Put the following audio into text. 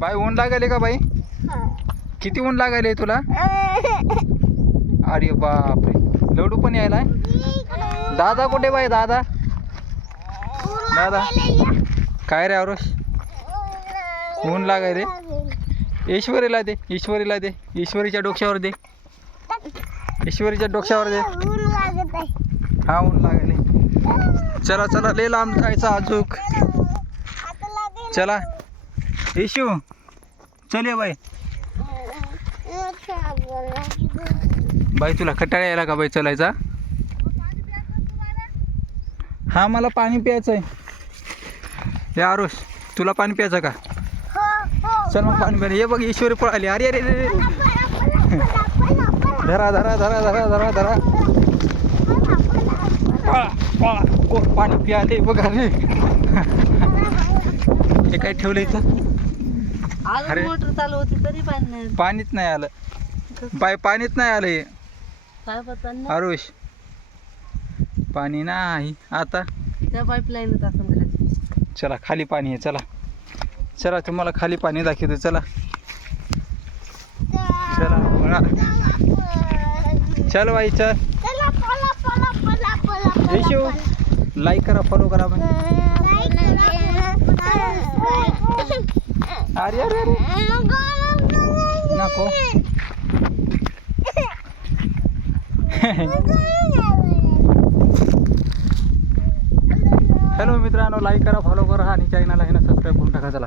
बाई ऊन लागायले का बाई? किती ऊन लागायले तुला? अरे बापरे, लवडू पण यायलाय. दादा कुठे बाई? दादा दादा काय रे आरुष? ऊन लागायले. ईश्वरीला दे, ईश्वरीला दे, ईश्वरीच्या डोक्यावर दे, ईश्वरीच्या डोक्यावर दे. हा ऊन लागले. चला चला लय लांब जायचं अजूक. चला ईशू चल ये बाई. बाई तुला कटाळा यायला का बाई चलायचा? हा मला पाणी प्यायचं आहे. हे आरुष तुला पाणी प्यायचं का? चल मग पाणी प्यायला ये. बघ ईश्वरी पळाली. अरे अरे अरे धरा धरा धरा धरा धरा धरा. कोण पाणी प्याले बघा रे. हे काय ठेवलं इथं? अरे मोटर चालू होती तरी पाणीच नाही आलं बाई. पाणीच नाही आलं हे. काय पता नाही. आरुष पाणी नाही आता. त्या पाईपलाईन असं खाली. चला खाली पाणी आहे. चला चला तुम्हाला खाली पाणी दाखवतो. चला चला बघा. चल बाई चल. ईशू लाईक करा, फॉलो करा. अरे अरे अरे नको. हॅलो मित्रांनो, लाईक करा, फॉलो करा आणि चॅनलला आहे ना सबस्क्राईब करून टाका. चला.